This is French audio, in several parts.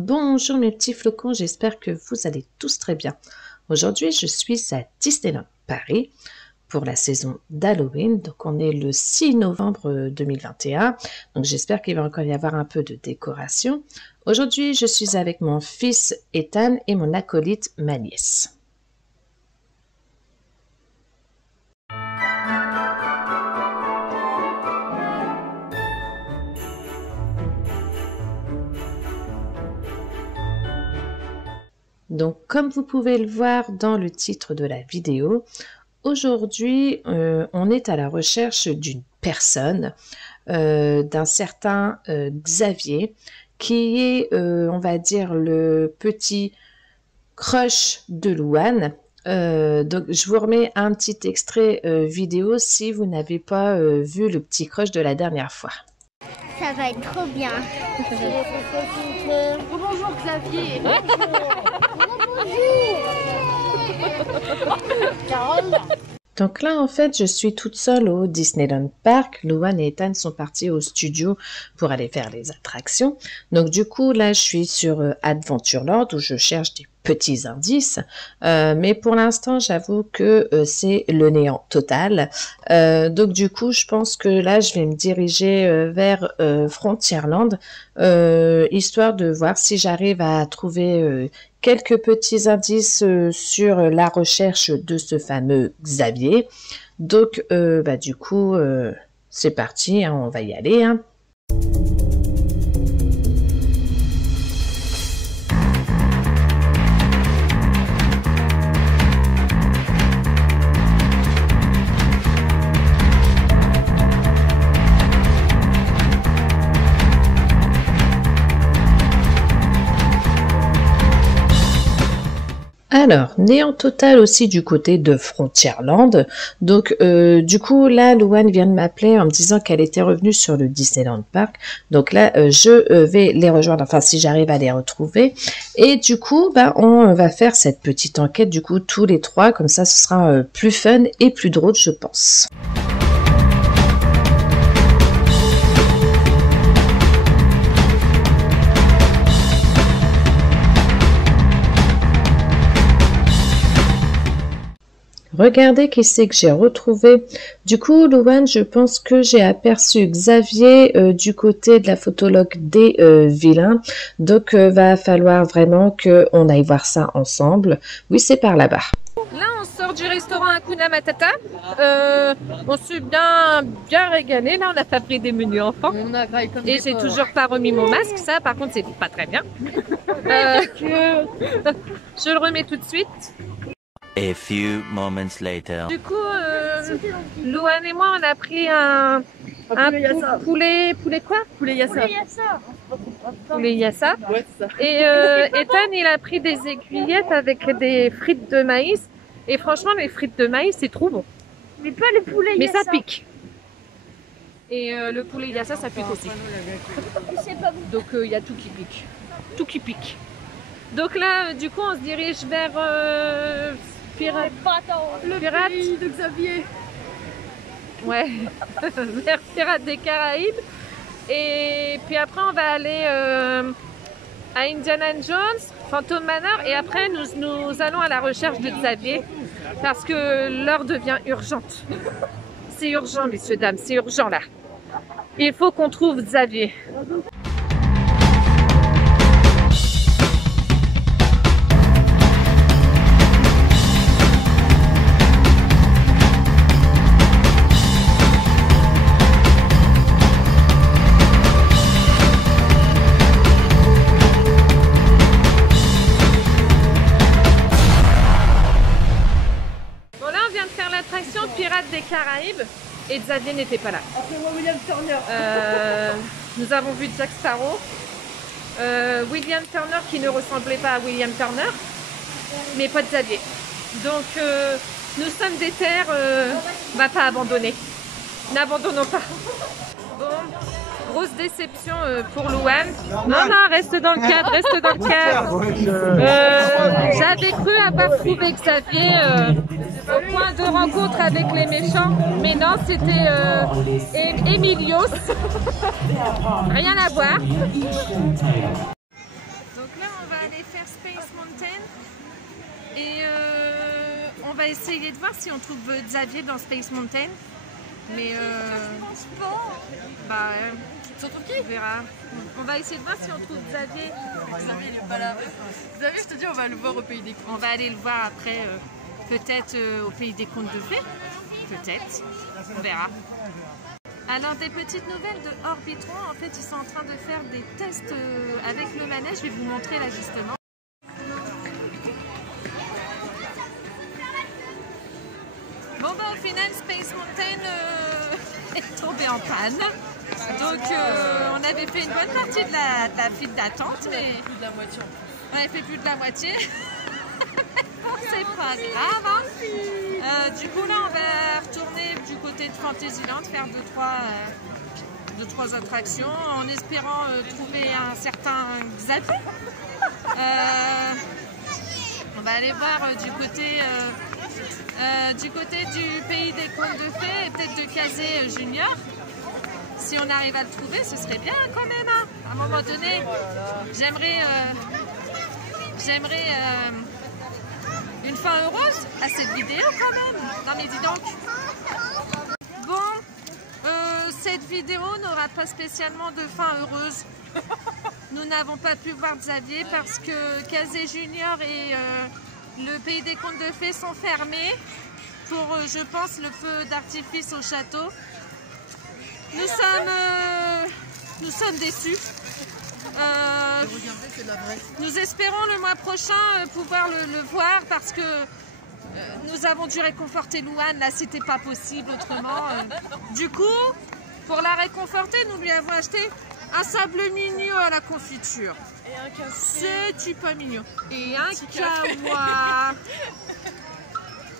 Bonjour mes petits flocons, j'espère que vous allez tous très bien. Aujourd'hui, je suis à Disneyland Paris pour la saison d'Halloween. Donc, on est le 6 novembre 2021. Donc, j'espère qu'il va encore y avoir un peu de décoration. Aujourd'hui, je suis avec mon fils Ethan et mon acolyte, ma nièce. Donc, comme vous pouvez le voir dans le titre de la vidéo, aujourd'hui, on est à la recherche d'une personne, d'un certain Xavier, qui est, on va dire, le petit crush de Louane. Donc, je vous remets un petit extrait vidéo si vous n'avez pas vu le petit crush de la dernière fois. Ça va être trop bien. Bonjour Xavier. Donc là, en fait, je suis toute seule au Disneyland Park. Louane et Ethan sont partis au studio pour aller faire les attractions. Donc du coup, là, je suis sur Adventureland où je cherche des petits indices. Mais pour l'instant, j'avoue que c'est le néant total. Donc du coup, je pense que là, je vais me diriger vers Frontierland, histoire de voir si j'arrive à trouver quelques petits indices sur la recherche de ce fameux Xavier. Donc, du coup, c'est parti, hein, on va y aller. Hein. Alors, néant total aussi du côté de Frontierland. Donc, du coup, là, Louane vient de m'appeler en me disant qu'elle était revenue sur le Disneyland Park. Donc là, je vais les rejoindre, enfin, si j'arrive à les retrouver. Et du coup, on va faire cette petite enquête, du coup, tous les trois. Comme ça, ce sera plus fun et plus drôle, je pense. Regardez qui c'est que j'ai retrouvé. Du coup, Louane, je pense que j'ai aperçu Xavier du côté de la photologue des vilains. Donc, va falloir vraiment qu'on aille voir ça ensemble. Oui, c'est par là-bas. Là, on sort du restaurant Hakuna Matata. On s'est bien régalé. Là, on a pas pris des menus enfants. Et j'ai toujours pas remis mon masque. Ça, par contre, c'est pas très bien. Je le remets tout de suite. A few moments later. Du coup, Louane et moi, on a pris un poulet quoi? Poulet yassa. Poulet yassa. Ouais, et Ethan, il a pris des aiguillettes avec des frites de maïs. Et franchement, les frites de maïs, c'est trop bon. Mais pas le poulet Mais yassa. ça pique. Et le poulet yassa, ça pique aussi. Donc, il y a tout qui pique. Tout qui pique. Donc là, du coup, on se dirige vers le pirate de Xavier. Ouais, vers Pirates des Caraïbes. Et puis après, on va aller à Indiana Jones, Phantom Manor. Et après, nous allons à la recherche de Xavier. Parce que l'heure devient urgente. C'est urgent, messieurs, dames, c'est urgent là. Il faut qu'on trouve Xavier. Pirates des Caraïbes et Xavier n'était pas là. Appelez-moi William Turner. Nous avons vu Jack Sparrow, William Turner qui ne ressemblait pas à William Turner, mais pas Xavier. Donc nous sommes des terres pas abandonnées. N'abandonnons pas. Bon, grosse déception pour Louane. Non, reste dans le cadre, reste dans le cadre. J'avais cru avoir trouvé Xavier au point de rencontre avec les méchants, mais non, c'était Emilios. Rien à voir. Donc va essayer de voir si on trouve Xavier dans Space Mountain. Mais bah on verra. On va essayer de voir si on trouve Xavier. Xavier, il est pas là. Xavier, je te dis, on va le voir au Pays des Contes. On va aller le voir après, peut-être au Pays des Contes de Fées. Peut-être. On verra. Alors, des petites nouvelles de Orbitron. En fait, ils sont en train de faire des tests avec le manège. Je vais vous montrer là justement. Bon, bah, au final, Space Mountain est tombé en panne. Donc, on avait fait une bonne partie de la file d'attente, mais Plus de la moitié en plus. on avait fait plus de la moitié. Bon, c'est pas grave. Hein. Du coup, là, on va retourner du côté de Fantasyland, faire deux, trois attractions, en espérant trouver un certain Xavier. On va aller voir du côté du Pays des Contes de Fées et peut-être de Kazé Junior. Si on arrive à le trouver, ce serait bien quand même. Hein. À un moment donné, j'aimerais une fin heureuse à cette vidéo quand même. Non mais dis donc. Bon, cette vidéo n'aura pas spécialement de fin heureuse. Nous n'avons pas pu voir Xavier parce que Kazé Junior et le Pays des Contes de Fées sont fermés pour, je pense, le feu d'artifice au château. Nous sommes déçus. Nous espérons le mois prochain pouvoir le voir parce que nous avons dû réconforter Louane. Là, c'était pas possible autrement. Du coup, pour la réconforter, nous lui avons acheté un sable mignon à la confiture. Et un café. C'est pas mignon. Et un kawa.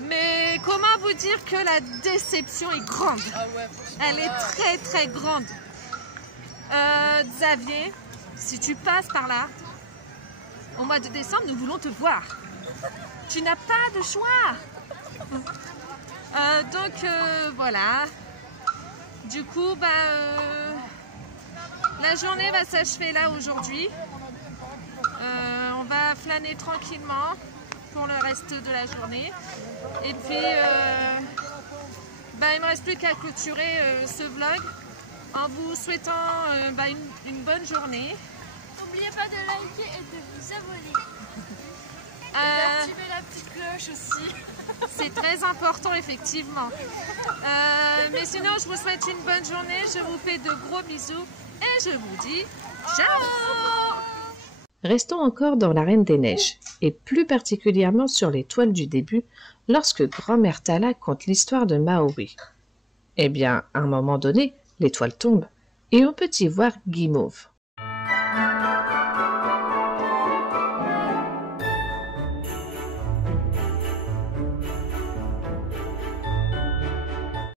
Mais comment vous dire que la déception est grande? Ah ouais, elle est très très grande. Xavier, si tu passes par là, au mois de décembre, nous voulons te voir. Tu n'as pas de choix. Donc voilà. Du coup, la journée va s'achever là aujourd'hui. On va flâner tranquillement pour le reste de la journée. Et puis, il ne me reste plus qu'à clôturer ce vlog en vous souhaitant une bonne journée. N'oubliez pas de liker et de vous abonner. Activez la petite cloche aussi. C'est très important, effectivement. Mais sinon, je vous souhaite une bonne journée. Je vous fais de gros bisous et je vous dis ciao! Restons encore dans la Reine des Neiges, et plus particulièrement sur l'étoile du début, lorsque grand-mère Tala conte l'histoire de Maui. Eh bien, à un moment donné, l'étoile tombe, et on peut y voir Guimauve.